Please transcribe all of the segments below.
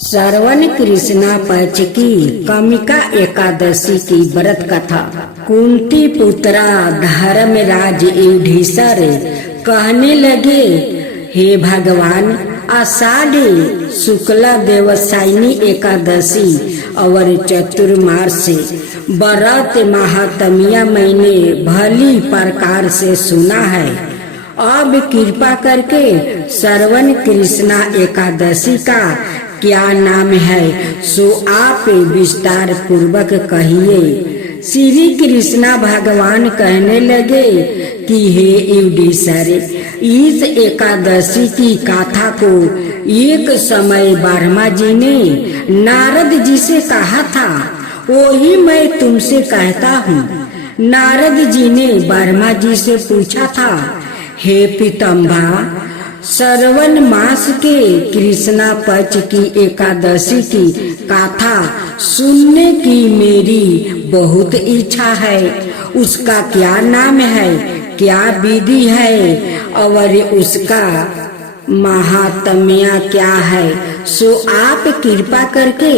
श्रवण कृष्णा पक्ष की कामिका एकादशी की व्रत कथा। कुंती पुत्रा धर्मराज युधिष्ठिर कहने लगे, हे भगवान, आषाढ़ शुक्ला देवसायनी एकादशी और चतुर्मास व्रत महात्म्य मैंने भली प्रकार से सुना है। अब कृपा करके श्रवण कृष्णा एकादशी का क्या नाम है सो आप विस्तार पूर्वक कहिए। श्री कृष्णा भगवान कहने लगे कि हे युधिष्ठिर, इस एकादशी की गाथा को एक समय ब्रह्मा जी ने नारद जी से कहा था, वही मैं तुमसे कहता हूँ। नारद जी ने ब्रह्मा जी से पूछा था, हे पितामह, श्रवण मास के कृष्णा पक्ष की एकादशी की गाथा सुनने की मेरी बहुत इच्छा है। उसका क्या नाम है, क्या विधि है और उसका महात्म्य क्या है सो आप कृपा करके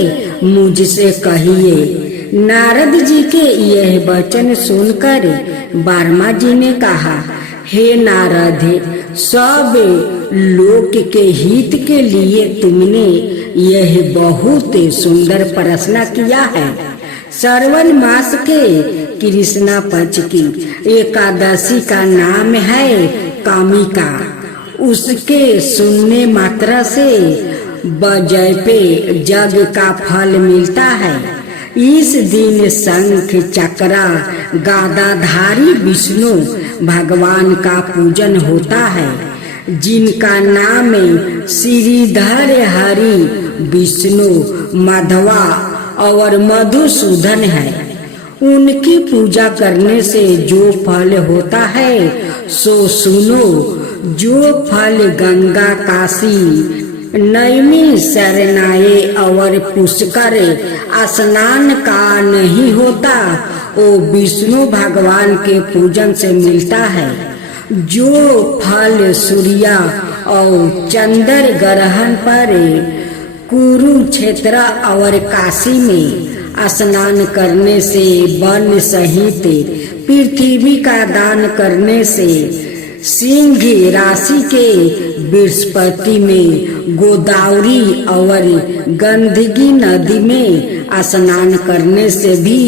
मुझसे कहिए। नारद जी के यह वचन सुनकर ब्रह्मा जी ने कहा, हे नारद, सब लोक के हित के लिए तुमने यह बहुत सुंदर प्रश्न किया है। श्रवण मास के कृष्णा पक्ष की एकादशी का नाम है कामिका। उसके सुनने मात्रा से बजय पे जग का फल मिलता है। इस दिन शंख चक्रा गदाधारी विष्णु भगवान का पूजन होता है, जिनका नाम श्रीधर, हरि, विष्णु, माधवा और मधुसूदन है। उनकी पूजा करने से जो फल होता है सो सुनो। जो फल गंगा, काशी, नैमी, शरणाए और पुष्कर स्नान का नहीं होता, वो विष्णु भगवान के पूजन से मिलता है। जो फल सूर्य और चंद्र ग्रहण पर कुरुक्षेत्र और काशी में स्नान करने से, वन सहित पृथ्वी का दान करने से, सिंह राशि के बृहस्पति में, गोदावरी और गंदगी नदी में स्नान करने से भी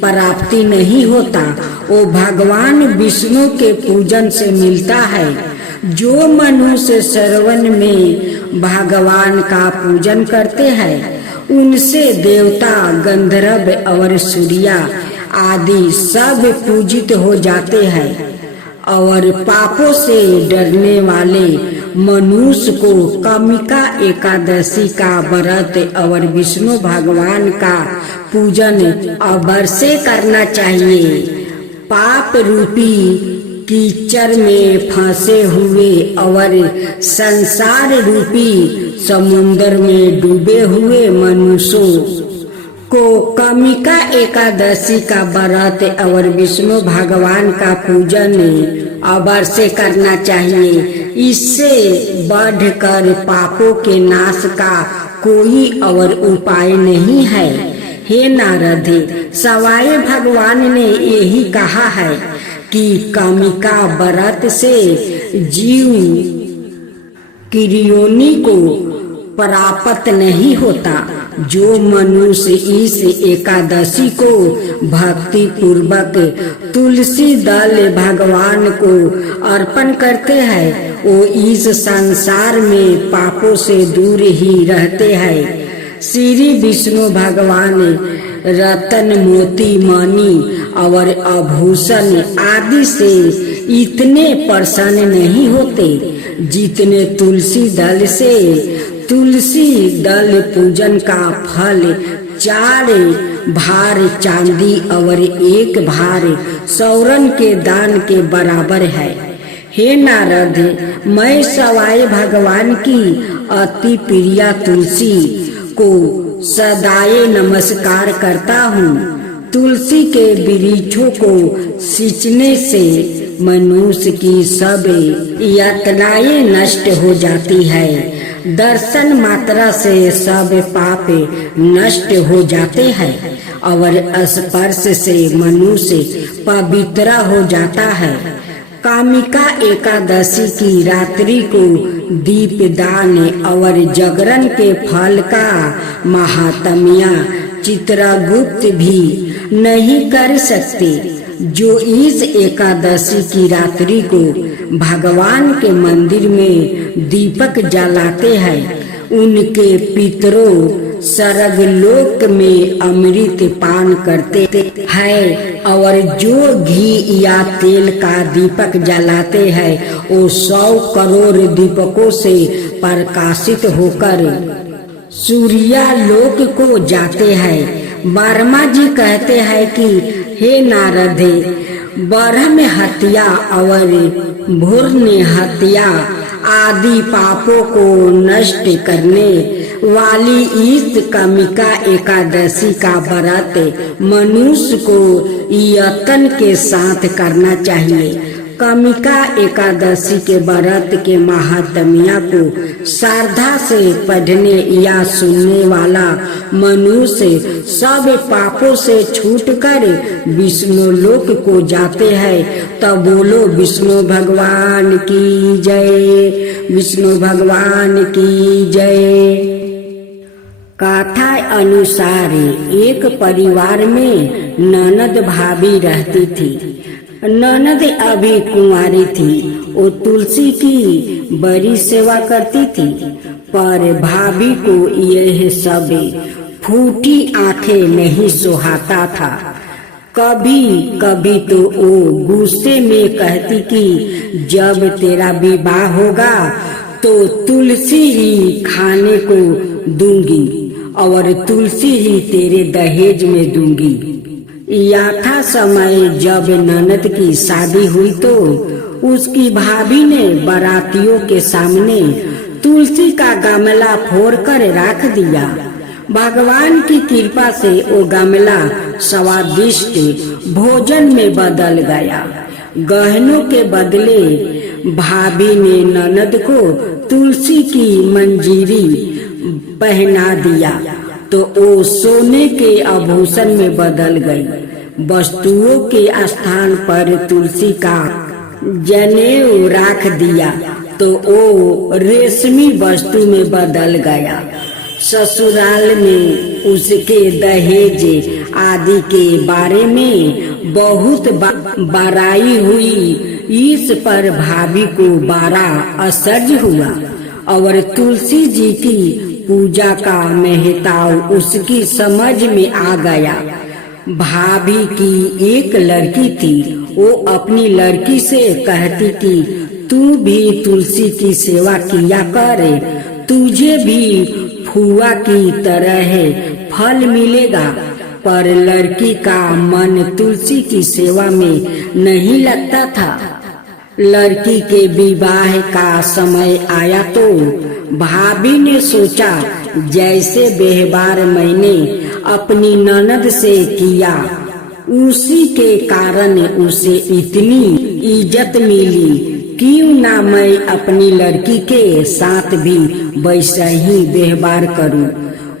प्राप्ति नहीं होता, वो भगवान विष्णु के पूजन से मिलता है। जो मनुष्य श्रवण में भगवान का पूजन करते हैं, उनसे देवता, गंधर्व और सूर्य आदि सब पूजित हो जाते हैं और पापों से डरने वाले मनुष्य को कामिका एकादशी का व्रत और विष्णु भगवान का पूजन अवश्य करना चाहिए। पाप रूपी कीचड़ में फंसे हुए और संसार रूपी समुद्र में डूबे हुए मनुष्यों को कामिका एकादशी का व्रत और विष्णु भगवान का पूजन अवश्य करना चाहिए। इससे बढ़कर पापों के नाश का कोई और उपाय नहीं है। हे नारद, सवाए भगवान ने यही कहा है कि कामिका व्रत से जीव किरियोनी को प्राप्त नहीं होता। जो मनुष्य इस एकादशी को भक्ति पूर्वक तुलसी दल भगवान को अर्पण करते हैं, वो इस संसार में पापों से दूर ही रहते हैं। श्री विष्णु भगवान रतन, मोती, मणि और आभूषण आदि से इतने प्रसन्न नहीं होते जितने तुलसी दल से। तुलसी दल पूजन का फल 4 भार चांदी और 1 भार सौरन के दान के बराबर है। हे नारद, मैं सवाए भगवान की अति प्रिया तुलसी को सदाए नमस्कार करता हूँ। तुलसी के वृक्षों को सींचने से मनुष्य की सब यातनाएं नष्ट हो जाती है। दर्शन मात्रा से सब पाप नष्ट हो जाते हैं और स्पर्श से मनुष्य पवित्र हो जाता है। कामिका एकादशी की रात्रि को दीपदान और जागरण के फल का महात्म्य चित्रगुप्त भी नहीं कर सकते। जो इस एकादशी की रात्रि को भगवान के मंदिर में दीपक जलाते हैं, उनके पितरों स्वर्गलोक में अमृत पान करते हैं और जो घी या तेल का दीपक जलाते हैं वो 100 करोड़ दीपकों से प्रकाशित होकर सूर्यालोक को जाते हैं। वर्मा जी कहते हैं कि हे नारद, ब्रह्म हत्या और भ्रूण हत्या आदि पापों को नष्ट करने वाली इस कामिका एकादशी का व्रत मनुष्य को यत्न के साथ करना चाहिए। कामिका एकादशी के व्रत के महात्म्य को श्रद्धा से पढ़ने या सुनने वाला मनुष्य सब पापों से छूटकर विष्णु लोक को जाते हैं। तब बोलो विष्णु भगवान की जय, विष्णु भगवान की जय। कथा अनुसार एक परिवार में ननद भाभी रहती थी। ननद अभी कुंवारी थी। वो तुलसी की बड़ी सेवा करती थी, पर भाभी को यह सब फूटी आंखें नहीं सुहाता था। कभी कभी तो वो गुस्से में कहती कि जब तेरा विवाह होगा तो तुलसी ही खाने को दूंगी और तुलसी ही तेरे दहेज में दूंगी। यथा समय जब ननद की शादी हुई तो उसकी भाभी ने बारातियों के सामने तुलसी का गमला फोड़कर रख दिया। भगवान की कृपा से वो गमला स्वादिष्ट भोजन में बदल गया। गहनों के बदले भाभी ने ननद को तुलसी की मंजीरी पहना दिया तो वो सोने के आभूषण में बदल गई। वस्तुओं के स्थान पर तुलसी का जनेऊ रख दिया तो वो रेशमी वस्तु में बदल गया। ससुराल में उसके दहेज आदि के बारे में बहुत बड़ाई हुई। इस पर भाभी को बड़ा आश्चर्य हुआ और तुलसी जी की पूजा का महत्व उसकी समझ में आ गया। भाभी की एक लड़की थी। वो अपनी लड़की से कहती कि तू भी तुलसी की सेवा किया कर, तुझे भी फुआ की तरह फल मिलेगा। पर लड़की का मन तुलसी की सेवा में नहीं लगता था। लड़की के विवाह का समय आया तो भाभी ने सोचा जैसे व्यवहार मैंने अपनी ननद से किया उसी के कारण उसे इतनी इज्जत मिली, क्यों ना मैं अपनी लड़की के साथ भी वैसा ही व्यवहार करूं।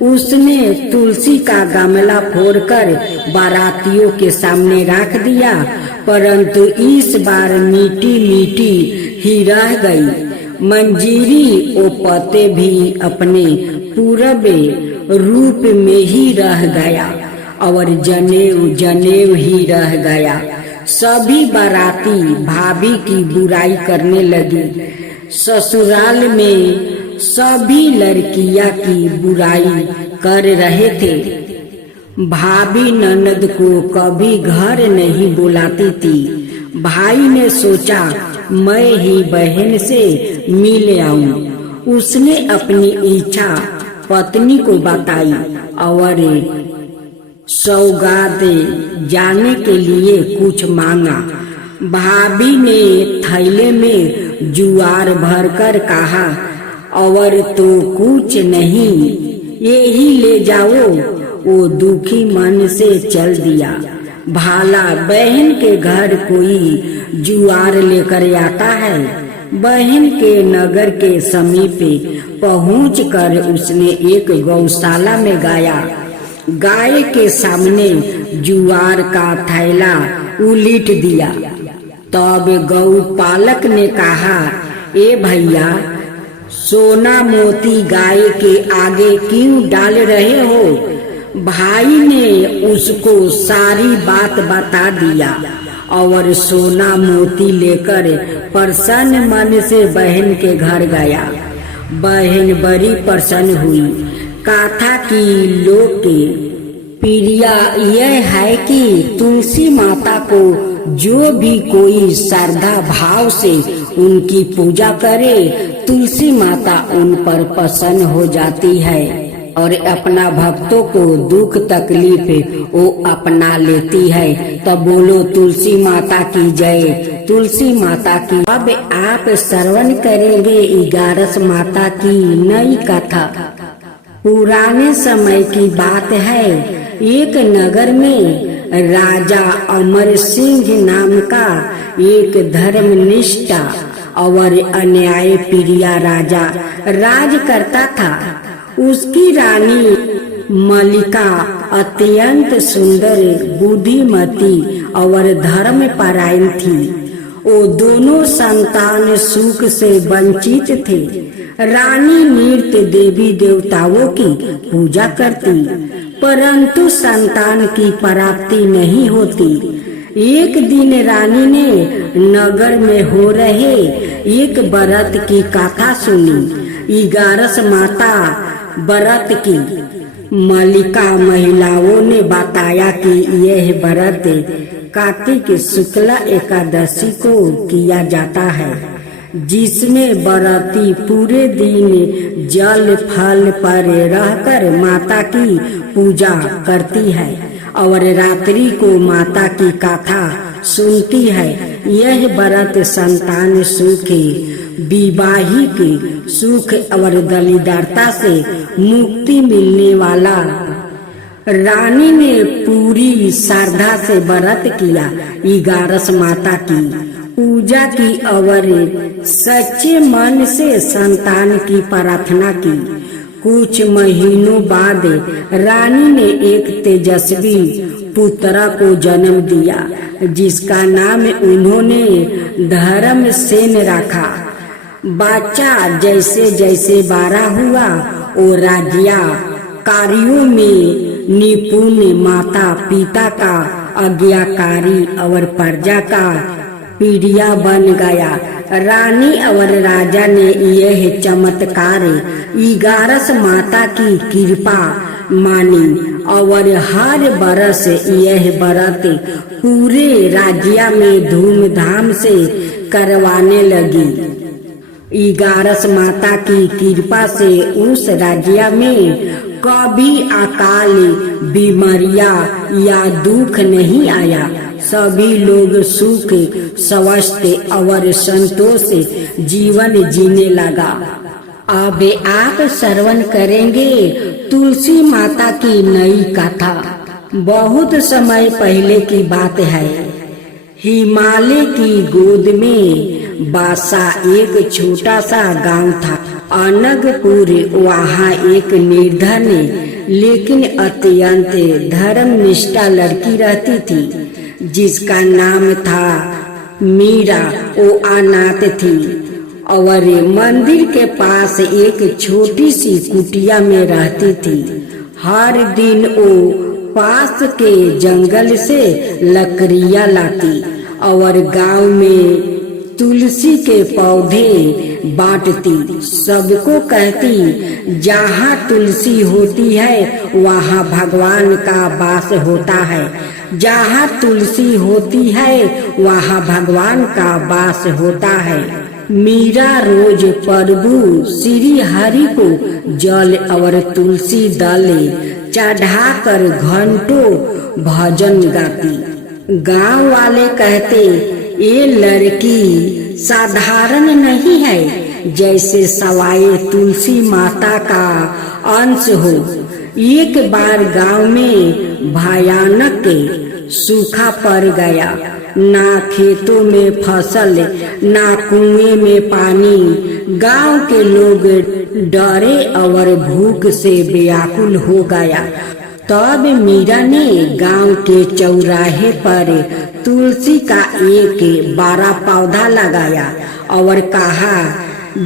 उसने तुलसी का गमला फोड़कर बारातियों के सामने रख दिया, परंतु इस बार मीठी मीठी ही रह गई। मंजीरी ओ पते भी अपने पूर्व रूप में ही रह गया और जनेऊ जनेऊ ही रह गया। सभी बाराती भाभी की बुराई करने लगी। ससुराल में सभी लड़कियां की बुराई कर रहे थे। भाभी ननद को कभी घर नहीं बुलाती थी। भाई ने सोचा मैं ही बहन से मिल आऊं। उसने अपनी इच्छा पत्नी को बताई और सौगात जाने के लिए कुछ मांगा। भाभी ने थैले में जुआर भरकर कहा और तो कुछ नहीं, यही ले जाओ। वो दुखी मन से चल दिया। भाला बहन के घर कोई जुआर लेकर आता है। बहन के नगर के समीप पहुंचकर उसने एक गौशाला में गाया। गाय के सामने जुआर का थैला उलीट दिया। तब गौपालक ने कहा, ए भैया, सोना मोती गाय के आगे क्यों डाल रहे हो? भाई ने उसको सारी बात बता दिया और सोना मोती लेकर प्रसन्न मन से बहन के घर गया। बहन बड़ी प्रसन्न हुई। कथा की लोक प्रिया यह है कि तुलसी माता को जो भी कोई श्रद्धा भाव से उनकी पूजा करे, तुलसी माता उन पर प्रसन्न हो जाती है और अपना भक्तों को दुख तकलीफ वो अपना लेती है। तब बोलो तुलसी माता की जय, तुलसी माता की। अब आप श्रवण करेंगे इगारस माता की नई कथा। पुराने समय की बात है। एक नगर में राजा अमर सिंह नाम का एक धर्मनिष्ठा और अन्याय प्रिया राजा राज करता था। उसकी रानी मलिका अत्यंत सुंदर, बुद्धिमती और धर्मपरायण थी। वो दोनों संतान सुख से वंचित थे। रानी नृत्य देवी देवताओं की पूजा करती, परंतु संतान की प्राप्ति नहीं होती। एक दिन रानी ने नगर में हो रहे एक व्रत की कथा सुनी। इगारस माता व्रत की। मलिका महिलाओं ने बताया कि यह व्रत कार्तिक शुक्ला एकादशी को किया जाता है, जिसमें व्रती पूरे दिन जल फल पर रहकर माता की पूजा करती है और रात्रि को माता की कथा सुनती है। यह व्रत संतान सुख, विवाहिक सुख और दरिद्रता से मुक्ति मिलने वाला। रानी ने पूरी श्रद्धा से व्रत किया, इगारस माता की पूजा की और सच्चे मन से संतान की प्रार्थना की। कुछ महीनों बाद रानी ने एक तेजस्वी पुत्र को जन्म दिया, जिसका नाम उन्होंने धर्मसेन रखा। बच्चा जैसे जैसे बड़ा हुआ, वो राज्य कार्यों में निपुण, माता पिता का आज्ञाकारी और प्रजा का प्रिया बन गया। रानी और राजा ने यह चमत्कार इगारस माता की कृपा मानी और हर बरस यह व्रत पूरे राज्य में धूमधाम से करवाने लगी। इगारस माता की कृपा से उस राज्य में कभी अकाल, बीमारियां या दुख नहीं आया। सभी लोग सुख, स्वास्थ्य और संतोष से जीवन जीने लगा। अब आप श्रवण करेंगे तुलसी माता की नई कथा। बहुत समय पहले की बात है। हिमालय की गोद में बासा एक छोटा सा गांव था, अनगपुर। वहाँ एक निर्धन लेकिन अत्यंत धर्मनिष्ठा लड़की रहती थी, जिसका नाम था मीरा। वो अनाथ थी और मंदिर के पास एक छोटी सी कुटिया में रहती थी। हर दिन वो पास के जंगल से लकड़ियां लाती और गांव में तुलसी के पौधे बांटती। सबको कहती, जहाँ तुलसी होती है वहाँ भगवान का वास होता है, जहाँ तुलसी होती है वहाँ भगवान का वास होता है। मीरा रोज प्रभु श्री हरि को जल और तुलसी दल चढ़ाकर घंटों भजन गाती। गांव वाले कहते, ये लड़की साधारण नहीं है, जैसे सवाए तुलसी माता का अंश हो। एक बार गांव में भयानक सूखा पड़ गया। ना खेतों में फसल, ना कुएं में पानी। गांव के लोग डरे और भूख से व्याकुल हो गया। तब मीरा ने गांव के चौराहे पर तुलसी का एक बड़ा पौधा लगाया और कहा,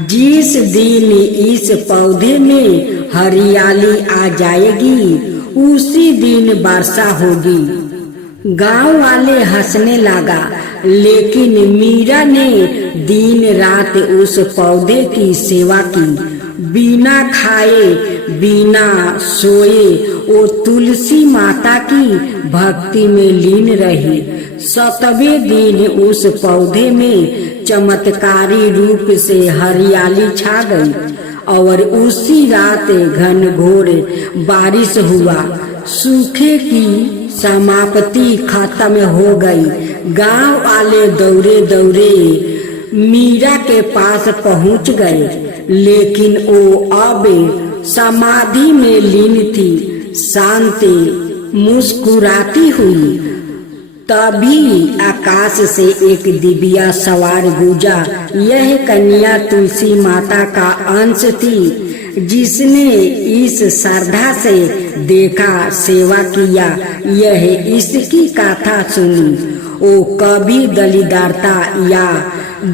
जिस दिन इस पौधे में हरियाली आ जाएगी उसी दिन वर्षा होगी। गांव वाले हंसने लगा, लेकिन मीरा ने दिन रात उस पौधे की सेवा की। बिना खाए बिना सोए वो तुलसी माता की भक्ति में लीन रही। 7वें दिन उस पौधे में चमत्कारी रूप से हरियाली छा गई और उसी रात घनघोर बारिश हुआ। सूखे की समाप्ति खत्म हो गई। गांव वाले दौड़े दौड़े मीरा के पास पहुंच गए, लेकिन वो अब समाधि में लीन थी, शांत मुस्कुराती हुई। तभी आकाश से एक दिव्या सवार गुजरा। यह कन्या तुलसी माता का अंश थी, जिसने इस श्रद्धा से देखा, सेवा किया, यह इसकी कथा सुनी। वो कभी दलिद्रता या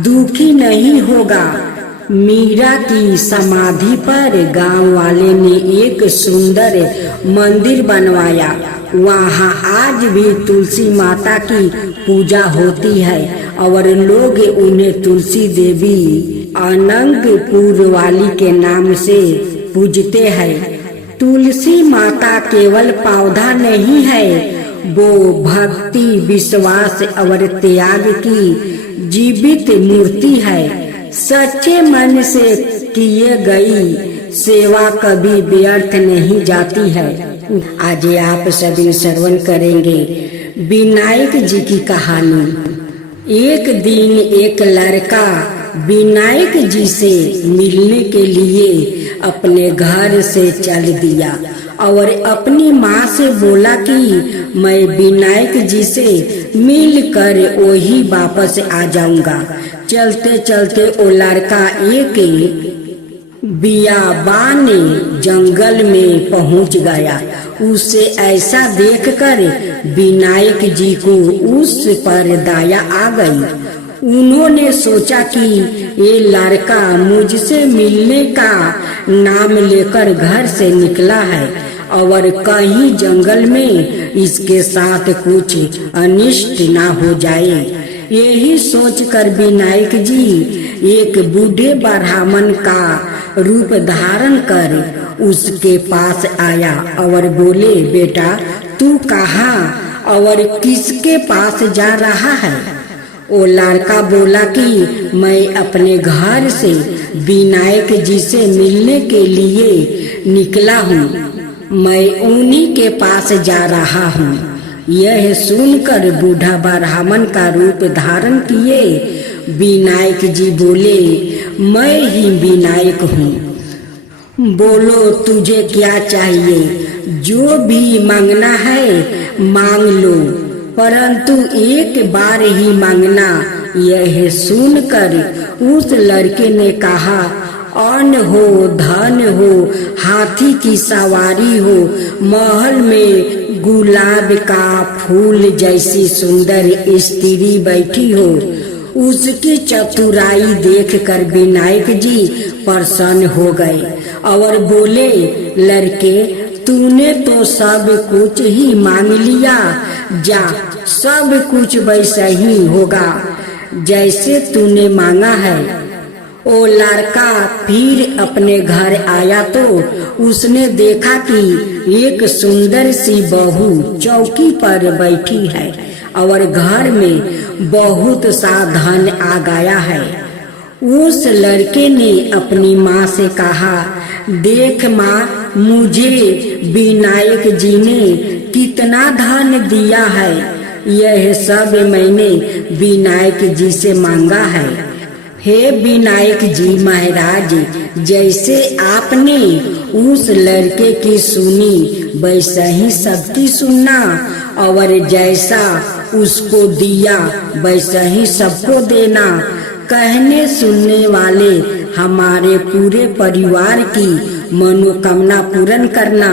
दुखी नहीं होगा। मीरा की समाधि पर गांव वाले ने एक सुंदर मंदिर बनवाया। वहाँ आज भी तुलसी माता की पूजा होती है और लोग उन्हें तुलसी देवी अनंगपुर वाली के नाम से पूजते हैं। तुलसी माता केवल पौधा नहीं है, वो भक्ति, विश्वास और त्याग की जीवित मूर्ति है। सच्चे मन से किए गई सेवा कभी व्यर्थ नहीं जाती है। आज आप सभी श्रवण करेंगे विनायक जी की कहानी। एक दिन एक लड़का विनायक जी से मिलने के लिए अपने घर से चल दिया और अपनी माँ से बोला कि मैं विनायक जी से मिलकर वही वापस आ जाऊंगा। चलते चलते वो लड़का एक बियाबान जंगल में पहुंच गया। उसे ऐसा देखकर विनायक जी को उस पर दया आ गई। उन्होंने सोचा कि ये लड़का मुझसे मिलने का नाम लेकर घर से निकला है और कहीं जंगल में इसके साथ कुछ अनिष्ट ना हो जाए। यही सोचकर विनायक जी एक बूढ़े ब्राह्मण का रूप धारण कर उसके पास आया और बोले, बेटा तू कहाँ और किसके पास जा रहा है? वो लड़का बोला कि मैं अपने घर से विनायक जी से मिलने के लिए निकला हूँ, मैं उन्हीं के पास जा रहा हूँ। यह सुनकर बूढ़ा ब्राह्मण का रूप धारण किए विनायक जी बोले, मैं ही विनायक हूँ, बोलो तुझे क्या चाहिए? जो भी मांगना है मांग लो, परंतु एक बार ही मांगना। यह सुनकर उस लड़के ने कहा, अन्न हो, धन हो, हाथी की सवारी हो, महल में गुलाब का फूल जैसी सुंदर स्त्री बैठी हो। उसकी चतुराई देखकर विनायक जी प्रसन्न हो गए और बोले, लड़के तूने तो सब कुछ ही मांग लिया, जा सब कुछ वैसा ही होगा जैसे तूने मांगा है। वो लड़का फिर अपने घर आया तो उसने देखा कि एक सुंदर सी बहू चौकी पर बैठी है और घर में बहुत सा धन आ गया है। उस लड़के ने अपनी माँ से कहा, देख माँ, मुझे विनायक जी ने कितना धन दिया है, यह सब मैंने विनायक जी से मांगा है। हे विनायक जी महाराज, जैसे आपने उस लड़के की सुनी वैसा ही सबकी सुनना, और जैसा उसको दिया वैसा ही सबको देना। कहने सुनने वाले हमारे पूरे परिवार की मनोकामना पूर्ण करना।